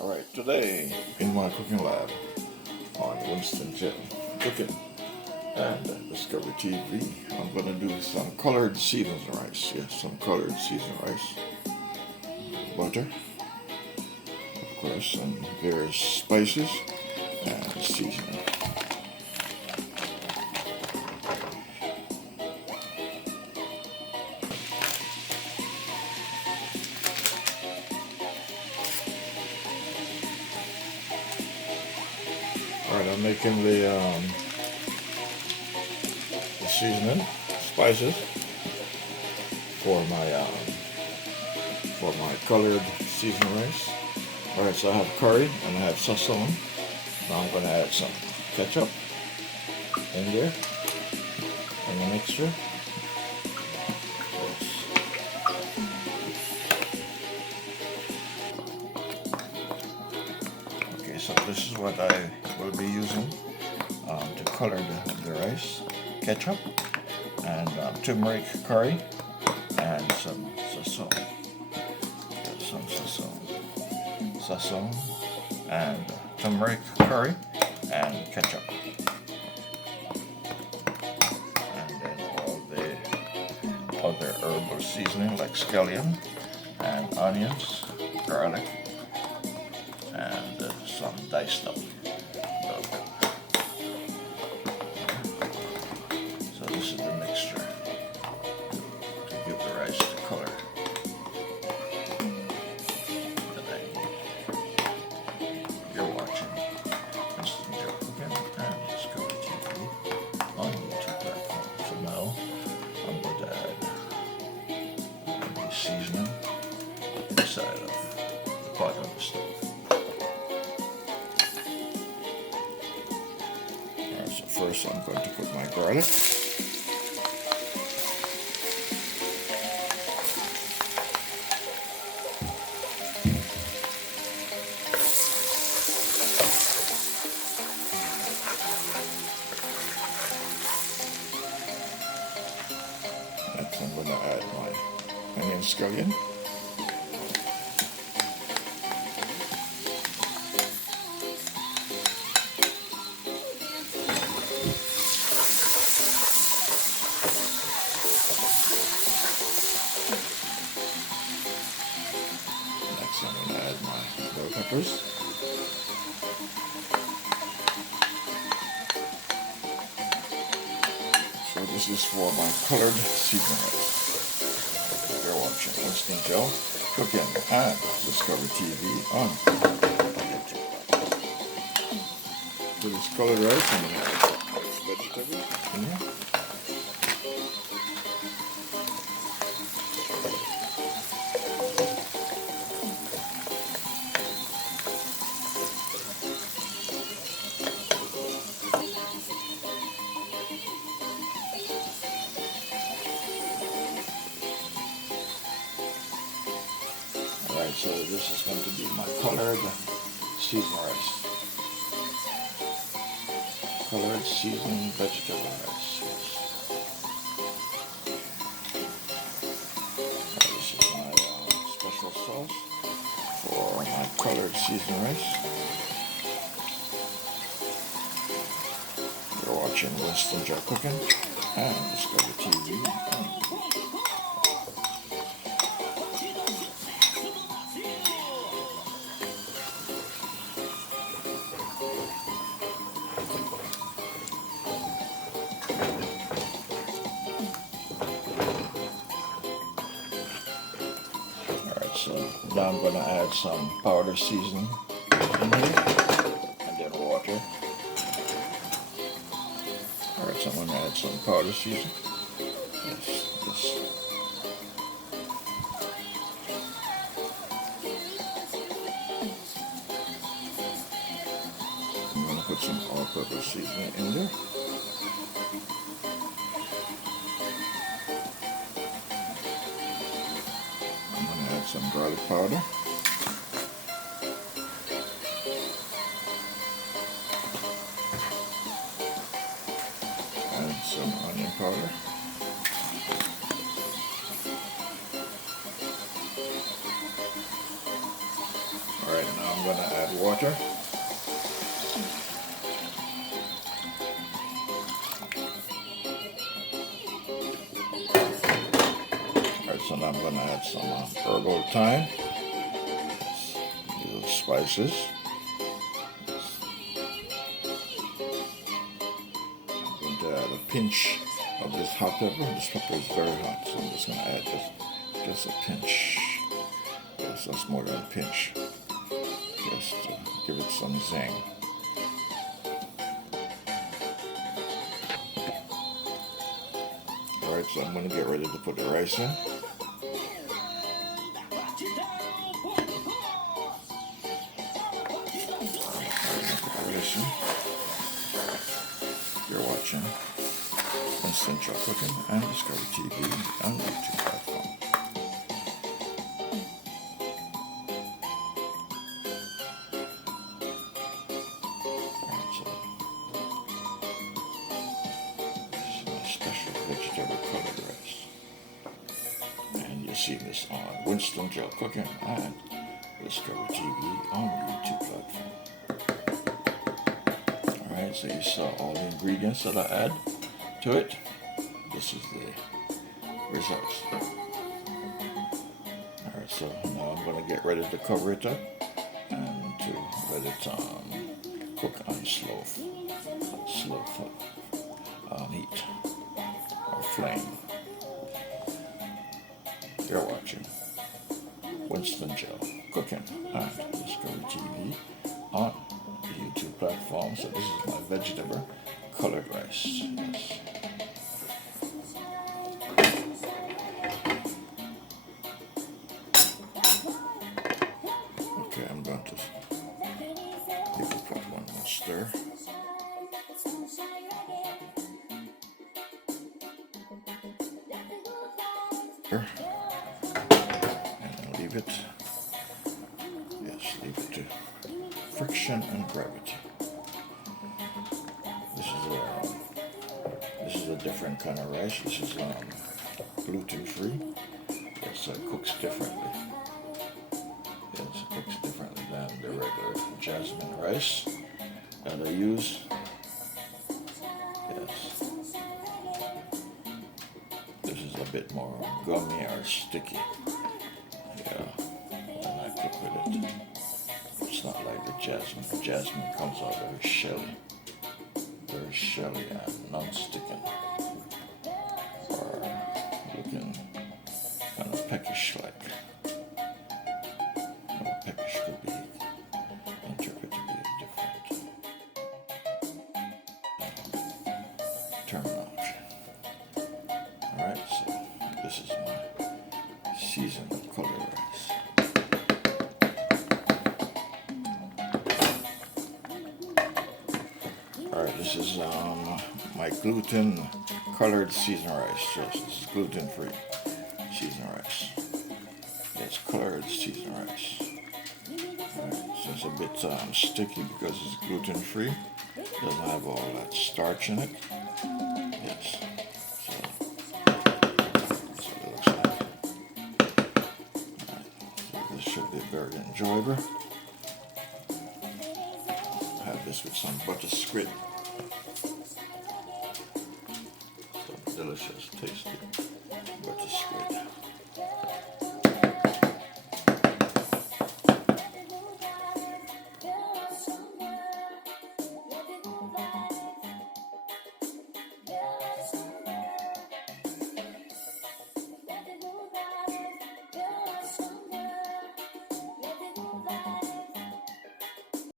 Alright, today in my cooking lab on Winston GeL cooking and Discovery TV, I'm going to do some colored seasoned rice. Yes, some colored seasoned rice. Butter, of course, and various spices and seasoning. Alright, I'm making the seasoning spices for my colored seasoned rice. Alright, so I have curry and I have sazon. Now I'm going to add some ketchup in there in the mixture. Okay, so this is what I will be using to color the rice. Ketchup and turmeric curry and some sazon. Sazon and turmeric curry and ketchup. And then all the other herbal seasoning like scallion and onions, garlic, and some diced up milk. So this is the mixture to give the rice the color that I need. You're watching Winston GeL Cooking and Discovery TV on YouTube platform. So now I'm going to add the seasoning inside of the pot on the stove. Alright, so first I'm going to put my garlic. Next I'm going to add my onion scallion. Next I'm going to add my bell peppers. So this is for my colored seasoned rice. You're watching Winston GeL Cooking and Discovery TV on YouTube. For this colored rice, I'm going to add vegetables in here. Alright, so this is going to be my colored seasoned rice. Colored seasoned vegetable rice. Yes. This is my special sauce for my colored seasoned rice. You're watching Winston GeL Cooking and Discovery TV. So now I'm going to add some powder seasoning in here, and then water. Alright, so I'm going to add some powder seasoning. Yes. I'm going to put some all-purpose seasoning in there. Some garlic powder. And some onion powder. water. Alright, so now I'm going to add some herbal thyme, little spices. I'm going to add a pinch of this hot pepper. This pepper is very hot, so I'm just going to add just a pinch. Yes, that's more than a pinch. Just to give it some zing. Alright, so I'm going to get ready to put the rice in. You're watching Winston GeL Cooking and Discovery TV on YouTube platform. Special vegetable colored rice, and you see this on Winston GeL Cooking and Discovery TV on YouTube platform. Alright, so you saw all the ingredients that I add to it. This is the results. Alright, so now I'm going to get ready to cover it up and to let it cook on slow heat. Flame. You're watching Winston GeL Cooking and Discovery TV on the YouTube platform. So this is my vegetable colored rice. Yes. Okay, I'm going to put one more stir. And then leave it to friction and gravity. This is a different kind of rice. This is gluten free. Yes, it cooks differently. Yes, it cooks differently than the regular jasmine rice that I use. Yes. This is a bit more gummy or sticky. Yeah, when I cook with it. It's not like the jasmine. The jasmine comes out very shelly and non-sticking, or looking kind of peckish-like. Peckish could be interpreted to be different terminology. Alright, so this is my seasoned colored rice. Alright, this is my gluten colored seasoned rice. Yes, this is gluten free seasoned rice. It's colored seasoned rice. Alright, so it's a bit sticky because it's gluten free. It doesn't have all that starch in it. Yes. So it looks like. Alright, so this should be very enjoyable. Have this with some butter squid. Some delicious, tasty butter squid.